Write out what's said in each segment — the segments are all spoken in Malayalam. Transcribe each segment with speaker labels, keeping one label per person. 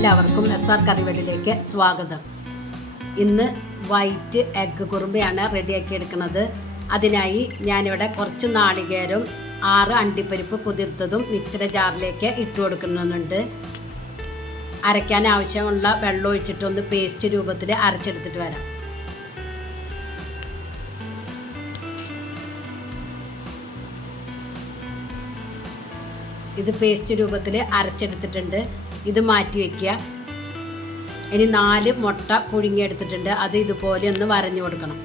Speaker 1: എല്ലാവർക്കും എസ് ആർ കറിവെള്ളിലേക്ക് സ്വാഗതം. ഇന്ന് വൈറ്റ് എഗ്ഗ് കുറുമ്പയാണ് റെഡിയാക്കി എടുക്കുന്നത്. അതിനായി ഞാനിവിടെ കുറച്ച് നാളികേരും ആറ് അണ്ടിപ്പരിപ്പ് കുതിർത്തതും മിക്സിയുടെ ജാറിലേക്ക് ഇട്ട് കൊടുക്കുന്നുണ്ട്. അരയ്ക്കാൻ ആവശ്യമുള്ള വെള്ളം ഒഴിച്ചിട്ടൊന്ന് പേസ്റ്റ് രൂപത്തിൽ അരച്ചെടുത്തിട്ട് വരാം. ഇത് പേസ്റ്റ് രൂപത്തിൽ അരച്ചെടുത്തിട്ടുണ്ട്. ഇത് മാറ്റി വെക്കുക. ഇനി നാല് മുട്ട പുഴുങ്ങിയെടുത്തിട്ടുണ്ട് അത് ഇതുപോലെ ഒന്ന് വരഞ്ഞു കൊടുക്കണം.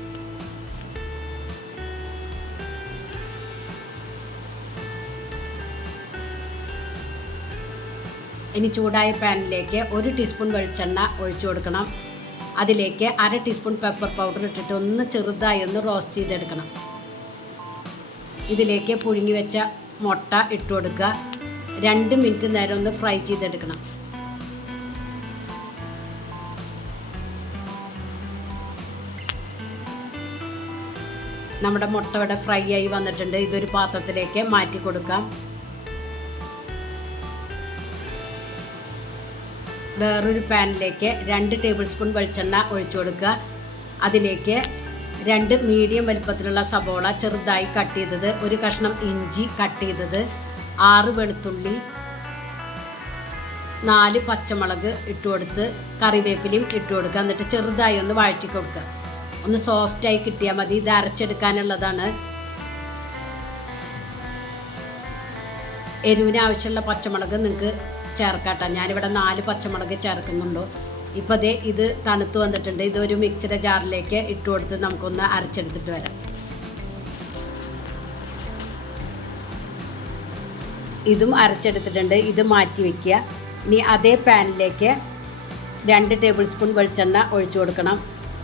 Speaker 1: ഇനി ചൂടായ പാനിലേക്ക് ഒരു ടീസ്പൂൺ വെളിച്ചെണ്ണ ഒഴിച്ചു കൊടുക്കണം. അതിലേക്ക് അര ടീസ്പൂൺ പെപ്പർ പൗഡർ ഇട്ടിട്ട് ഒന്ന് ചെറുതായി ഒന്ന് റോസ്റ്റ് ചെയ്തെടുക്കണം. ഇതിലേക്ക് പുഴുങ്ങി വെച്ച മുട്ട ഇട്ട് കൊടുക്കുക. രണ്ട് മിനിറ്റ് നേരം ഒന്ന് ഫ്രൈ ചെയ്തെടുക്കണം. നമ്മുടെ മുട്ട ഇവിടെ ഫ്രൈ ആയി വന്നിട്ടുണ്ട്. ഇതൊരു പാത്രത്തിലേക്ക് മാറ്റി കൊടുക്കാം. വേറൊരു പാനിലേക്ക് രണ്ട് ടേബിൾ സ്പൂൺ വെളിച്ചെണ്ണ ഒഴിച്ചു കൊടുക്കുക. അതിലേക്ക് രണ്ട് മീഡിയം വലുപ്പത്തിലുള്ള സബോള ചെറുതായി കട്ട് ചെയ്തത് ഒരു കഷ്ണം ഇഞ്ചി കട്ട് ചെയ്തത് ആറ് വെളുത്തുള്ളി നാല് പച്ചമുളക് ഇട്ട് കൊടുത്ത് കറിവേപ്പിലയും ഇട്ട് കൊടുക്കുക. എന്നിട്ട് ചെറുതായി ഒന്ന് വഴറ്റി കൊടുക്കുക. ഒന്ന് സോഫ്റ്റായി കിട്ടിയാൽ മതി. ഇത് അരച്ചെടുക്കാനുള്ളതാണ്. എരിവിന് ആവശ്യമുള്ള പച്ചമുളക് നിങ്ങൾക്ക് ചേർക്കാട്ടോ ഞാനിവിടെ നാല് പച്ചമുളക് ചേർക്കുന്നുണ്ട്. ഇപ്പോൾ ദേ ഇത് തണുത്ത് വന്നിട്ടുണ്ട്. ഇതൊരു മിക്സിയുടെ ജാറിലേക്ക് ഇട്ട് കൊടുത്ത് നമുക്കൊന്ന് അരച്ചെടുത്തിട്ട് വരാം. ഇതും അരച്ചെടുത്തിട്ടുണ്ട്. ഇത് മാറ്റി വയ്ക്കുക ഇനി അതേ പാനിലേക്ക് രണ്ട് ടേബിൾ സ്പൂൺ വെളിച്ചെണ്ണ ഒഴിച്ചു കൊടുക്കണം.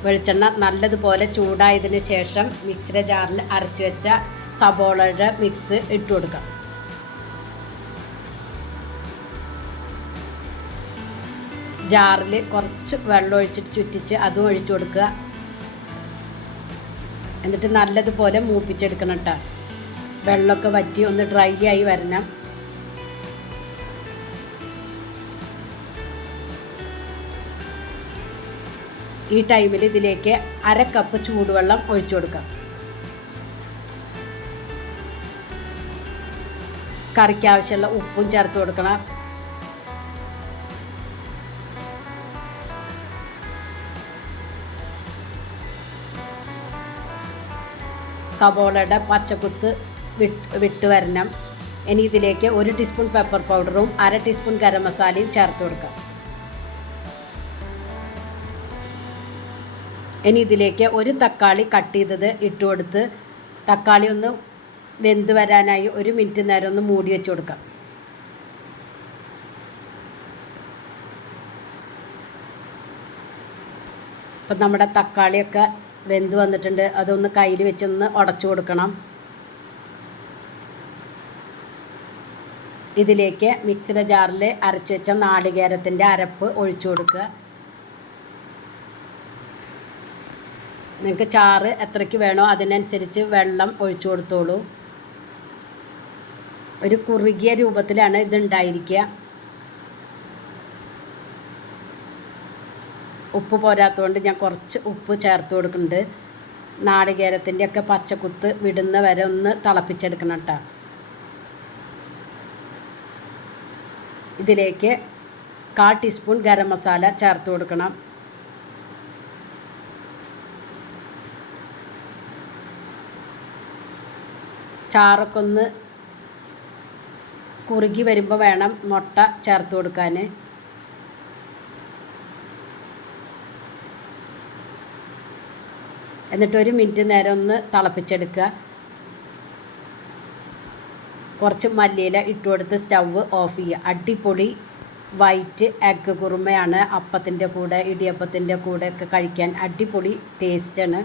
Speaker 1: വെളിച്ചെണ്ണ നല്ലതുപോലെ ചൂടായതിന് ശേഷം മിക്സിയുടെ ജാറിൽ അരച്ച് വെച്ച സബോളയുടെ മിക്സ് ഇട്ട് കൊടുക്കാം. ജാറിൽ കുറച്ച് വെള്ളം ഒഴിച്ചിട്ട് ചുറ്റിച്ച് അതും ഒഴിച്ചു കൊടുക്കുക. എന്നിട്ട് നല്ലതുപോലെ മൂപ്പിച്ചെടുക്കണം കേട്ടോ. വെള്ളമൊക്കെ വറ്റി ഒന്ന് ഡ്രൈ ആയി വരണം. ഈ ടൈമിൽ ഇതിലേക്ക് അര കപ്പ് ചൂടുവെള്ളം ഒഴിച്ചു കൊടുക്കാം. കറിക്ക് ആവശ്യമുള്ള ഉപ്പും ചേർത്ത് കൊടുക്കണം. സബോളയുടെ പച്ചക്കുത്ത് വിട്ട് വിട്ട് വരണം. ഇനി ഇതിലേക്ക് ഒരു ടീസ്പൂൺ പെപ്പർ പൗഡറും അര ടീസ്പൂൺ ഗരം മസാലയും ചേർത്ത് കൊടുക്കാം. ഇനി ഇതിലേക്ക് ഒരു തക്കാളി കട്ട് ചെയ്തത് ഇട്ട് കൊടുത്ത് തക്കാളി ഒന്ന് വെന്ത് വരാനായി ഒരു മിനിറ്റ് നേരം ഒന്ന് മൂടി വെച്ച് കൊടുക്കാം. അപ്പം നമ്മുടെ തക്കാളിയൊക്കെ വെന്ത് വന്നിട്ടുണ്ട്. അതൊന്ന് കയ്യിൽ വെച്ചൊന്ന് ഉടച്ചു കൊടുക്കണം. ഇതിലേക്ക് മിക്സിയുടെ ജാറിൽ അരച്ചു വെച്ച നാളികേരത്തിന്റെ അരപ്പ് ഒഴിച്ചു കൊടുക്കുക. നിങ്ങൾക്ക് ചാറ് എത്രയ്ക്ക് വേണോ അതിനനുസരിച്ച് വെള്ളം ഒഴിച്ചു കൊടുത്തോളൂ. ഒരു കുറുകിയ രൂപത്തിലാണ് ഇതുണ്ടായിരിക്കുക. ഉപ്പ് പോരാത്തതുകൊണ്ട് ഞാൻ കുറച്ച് ഉപ്പ് ചേർത്ത് കൊടുക്കുന്നുണ്ട്. നാളികേരത്തിന്റെ ഒക്കെ പച്ചക്കുത്ത് വിടുന്ന വരെ ഒന്ന് തിളപ്പിച്ചെടുക്കണം കേട്ടോ. ഇതിലേക്ക് കാൽ ടീസ്പൂൺ ഗരം മസാല ചേർത്ത് കൊടുക്കണം. ചാറൊക്കെ ഒന്ന് കുറുകി വരുമ്പോൾ വേണം മുട്ട ചേർത്ത് കൊടുക്കാൻ എന്നിട്ട് ഒരു മിനിറ്റ് നേരം ഒന്ന് തിളപ്പിച്ചെടുക്കുക. കുറച്ച് മല്ലിയില ഇട്ട് കൊടുത്ത് സ്റ്റവ് ഓഫ് ചെയ്യുക. അടിപൊളി വൈറ്റ് എഗ്ഗ് കുറുമയാണ് അപ്പത്തിന്റെ കൂടെ ഇടിയപ്പത്തിന്റെ കൂടെ ഒക്കെ കഴിക്കാൻ അടിപൊളി ടേസ്റ്റാണ്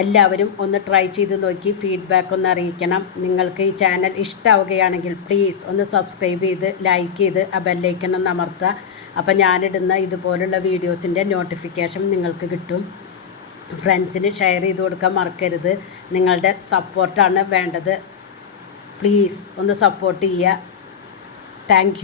Speaker 1: എല്ലാവരും ഒന്ന് ട്രൈ ചെയ്ത് നോക്കി ഫീഡ്ബാക്ക് ഒന്ന് അറിയിക്കണം. നിങ്ങൾക്ക് ഈ ചാനൽ ഇഷ്ടമാവുകയാണെങ്കിൽ പ്ലീസ് ഒന്ന് സബ്സ്ക്രൈബ് ചെയ്ത് ലൈക്ക് ചെയ്ത് ആ ബെല്ലൈക്കൺ ഒന്ന് അമർത്തുക. അപ്പോൾ ഞാനിടുന്ന ഇതുപോലുള്ള വീഡിയോസിന്റെ നോട്ടിഫിക്കേഷൻ നിങ്ങൾക്ക് കിട്ടും. ഫ്രണ്ട്സിന് ഷെയർ ചെയ്ത് കൊടുക്കാൻ മറക്കരുത്. നിങ്ങളുടെ സപ്പോർട്ടാണ് വേണ്ടത്. പ്ലീസ് ഒന്ന് സപ്പോർട്ട് ചെയ്യുക. താങ്ക്